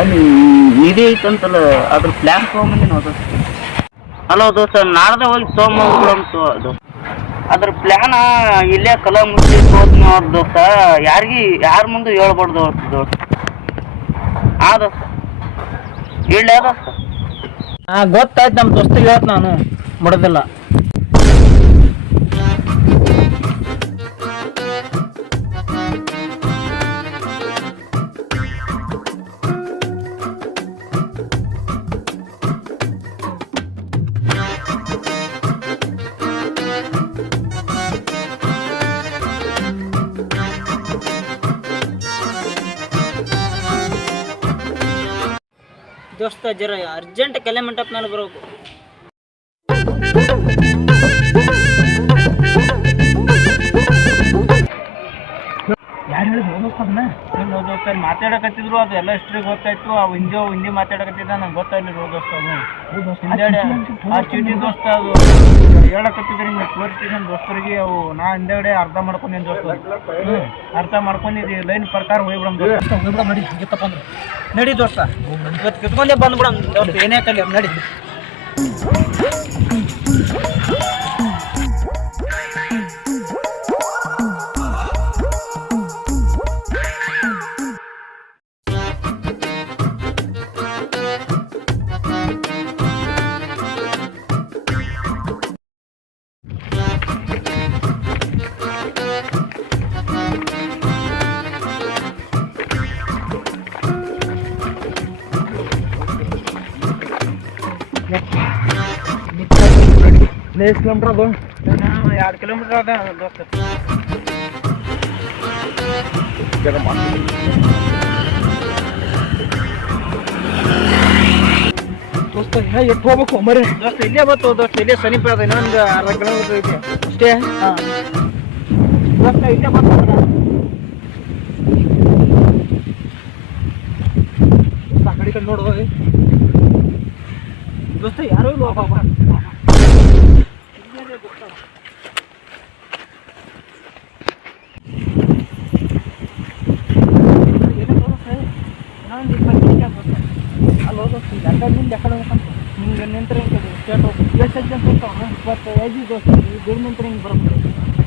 ಅಲ್ಲಿ ನಿಧಿ ಐತಂತಲ್ಲ ಅದ್ರ ಪ್ಲ್ಯಾನ್ ತೊಗೊಂಬಂದಿನ ದೋಸ್ತ. ಹಲೋ ದೋಸ್ತ, ನಾಡ್ದೆ ಹೋಗಿ ತೊಗೊಂಬಂದ್ಬಿಡಂತು ಅದು. ಅದ್ರ ಪ್ಲ್ಯಾನ ಇಲ್ಲೇ ಕಲಾಮುಚ್ಚಿ ತೋತ್ನ ಅವ್ರ ದೋಸ್ತ, ಯಾರ ಮುಂದೆ ಹೇಳ್ಬಾರ್ದು ದೋಸ್ತ. ಆ ದೋಸ್ತ ಹೇಳ ದೋಸ್ತ. ಗೊತ್ತಾಯ್ತು, ನಮ್ಮ ದೋಸ್ತಿಗೆ ಹೇಳ್ತ ನಾನು ಬಿಡೋದಿಲ್ಲ. ದೋಸ್ತ ಜರ ಅರ್ಜೆಂಟ್ ಕಲೆ ಮಂಟಪ ಮೇಲೆ ಬರೋದು. ಯಾರು ಹೇಳಿದ್ರು ದೋಸ್ತ? ಮಾತಾಡಕತ್ತಿದ್ರು, ಅದು ಎಲ್ಲ ಹಿಸ್ಟ್ರಿ ಗೊತ್ತಾಯ್ತು. ಅವು ಹಿಂದಿ ಮಾತಾಡಕತ್ತಿದ್ದ ನಂಗೆ ಗೊತ್ತಾಗಲಿ ದೋಸ್ತ. ಅದು ಹಿಂದೆಡೆ ಆ ಚೀಟಿ ದೋಸ್ತ, ಅದು ಹೇಳಕತ್ತಿದ್ರು ಹಿಂಗೆ ತೋರಿಸ್ತೀನಿ ದೋಸ್ತರಿಗೆ. ಅವು ನಾ ಹಿಂದೆಡೆ ಅರ್ಥ ಮಾಡ್ಕೊಂಡೇನು ದೋಸ್ತ. ಅರ್ಥ ಮಾಡ್ಕೊಂಡಿದ್ದು ಲೈನ್ ಪ್ರಕಾರ ಹೋಗ್ಬಿಡಮ್ ದೋಸ್ತ. ಹೋಗ್ಬಿಡ ನಡಿ, ಗಿತ್ತಪ್ಪ ಅಂದ್ರೆ ನಡಿ ದೋಸ್ತ. ಇವತ್ತು ಕಿತ್ಕೊಂಡೇ ಬಂದ್ಬಿಡಮ್ ದೋಸ್ತ, ಏನೇ ಕಲಿ ನಡಿ. ಎಷ್ಟು ಕಿಲೋಮೀಟರ್ ಅದು? 2 ಕಿಲೋಮೀಟರ್ ಅದ ದೋಸ್ತ. ದೋಸ್ತ ಎಷ್ಟು ಹೋಗ್ಬೇಕು ಮರಿ ದೋಸ್ತ? ಇಲ್ಲೇ ಬತ್ತು ದೋಸ್ತ, ಇಲ್ಲೇ ಸಮೀಪ ಅದ. ಇನ್ನೊಂದು 60 ಕಿಲೋಮೀಟರ್ ಐತೆ ಅಷ್ಟೇ. ಹಾಂ ದೋಸ್ತ, ಇಲ್ಲೇ ಬತ್ತು ಆ ಕಡೆ ನೋಡು ದೋಸ್ತ. ಯಾರು ಇಲ್ಲ ಬಾಬಾ. ಹಿಂಗೆ ನಿಂತ್ರೆ ಸ್ಟೇಟ್ ಎಷ್ಟು ಹೆಜ್ಜೆ ಅಂತ ಇರ್ತಾವ. 25 ದೋಸ್ತ. ಗಿಡ ನಿಂತ್ರೆ ಹಿಂಗೆ ಬರೋದು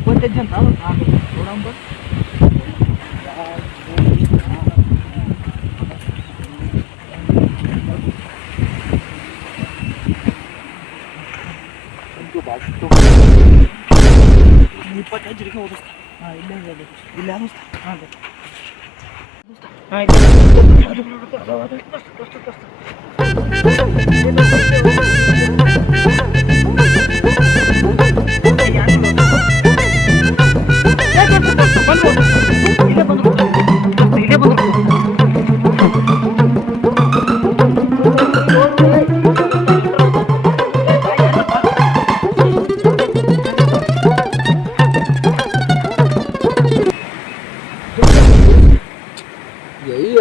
20 ಹೆಜ್ಜೆ ಅಂತ ನೋಡಂಬ. ಹೆಜ್ಜೆಗೆ ಹೋಗಿಸ್ತಾ. ಹಾಂ ಇಲ್ಲೇ ಇಲ್ಲ ದೋಸ್ತ. ಹಾಂ ದೋಸ್ತ. ಹಾಂ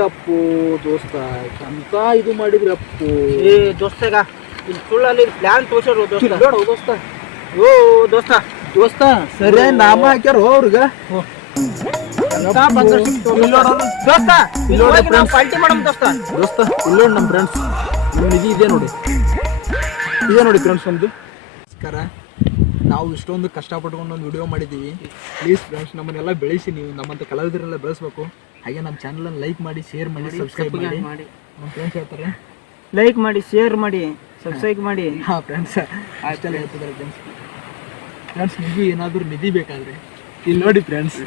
ಅಪ್ಪು ದೋಸ್ತ, ಅಂತ ಇದು ಮಾಡಿದ್ರಿ ಅಪ್ಪು. ಏ ದೋಸ್ತಗ ಇಲ್ಲಿ ಸುಳ್ಳಲ್ಲಿ ಪ್ಲಾನ್ ತೋರ್ಸೋರು ದೋಸ್ತ. ನೋಡು ದೋಸ್ತ. ಓ ದೋಸ್ತ ದೋಸ್ತ ಸರಿ ನಾಮ ಹಾಕ್ಯಾರ ಅವ್ರಿಗೆ. ಪಾರ್ಟಿ ಮಾಡಮ್ ದೋಸ್ತ. ದೋಸ್ತ ಇಲ್ಲೋ ನಮ್ಮ ಫ್ರೆಂಡ್ಸ್, ನಮ್ಮ ನಿಧಿ ಇದೆ ನೋಡಿ, ಫ್ರೆಂಡ್ಸ್ ನಮ್ದು. ನಮಸ್ಕಾರ. ನಾವು ಇಷ್ಟೊಂದು ಕಷ್ಟಪಟ್ಕೊಂಡು ಒಂದು ವಿಡಿಯೋ ಮಾಡಿದ್ದೀವಿ. ಪ್ಲೀಸ್ ಫ್ರೆಂಡ್ಸ್, ನಮ್ಮನ್ನೆಲ್ಲ ಬೆಳೆಸಿ. ನೀವು ನಮ್ಮಂತ ಕಲಾವಿದರೆಲ್ಲ ಬೆಳೆಸ್ಬೇಕು. ಹಾಗೆ ನಮ್ಮ ಚಾನಲನ್ನು ಲೈಕ್ ಮಾಡಿ, ಶೇರ್ ಮಾಡಿ, ಸಬ್ಸ್ಕ್ರೈಬ್ ಮಾಡಿ. ನಮ್ಮ ಫ್ರೆಂಡ್ಸ್ ಹೇಳ್ತಾರೆ ಲೈಕ್ ಮಾಡಿ, ಶೇರ್ ಮಾಡಿ, ಸಬ್ಸ್ಕ್ರೈಬ್ ಮಾಡಿ. ಹಾಂ ಫ್ರೆಂಡ್ಸ್, ಅಷ್ಟೆಲ್ಲ ಹೇಳ್ತಿದ್ದಾರೆ ಫ್ರೆಂಡ್ಸ್. ನಿಮಗೂ ಏನಾದರೂ ನಿಧಿ ಬೇಕಾದರೆ ಇಲ್ಲಿ ನೋಡಿ ಫ್ರೆಂಡ್ಸ್.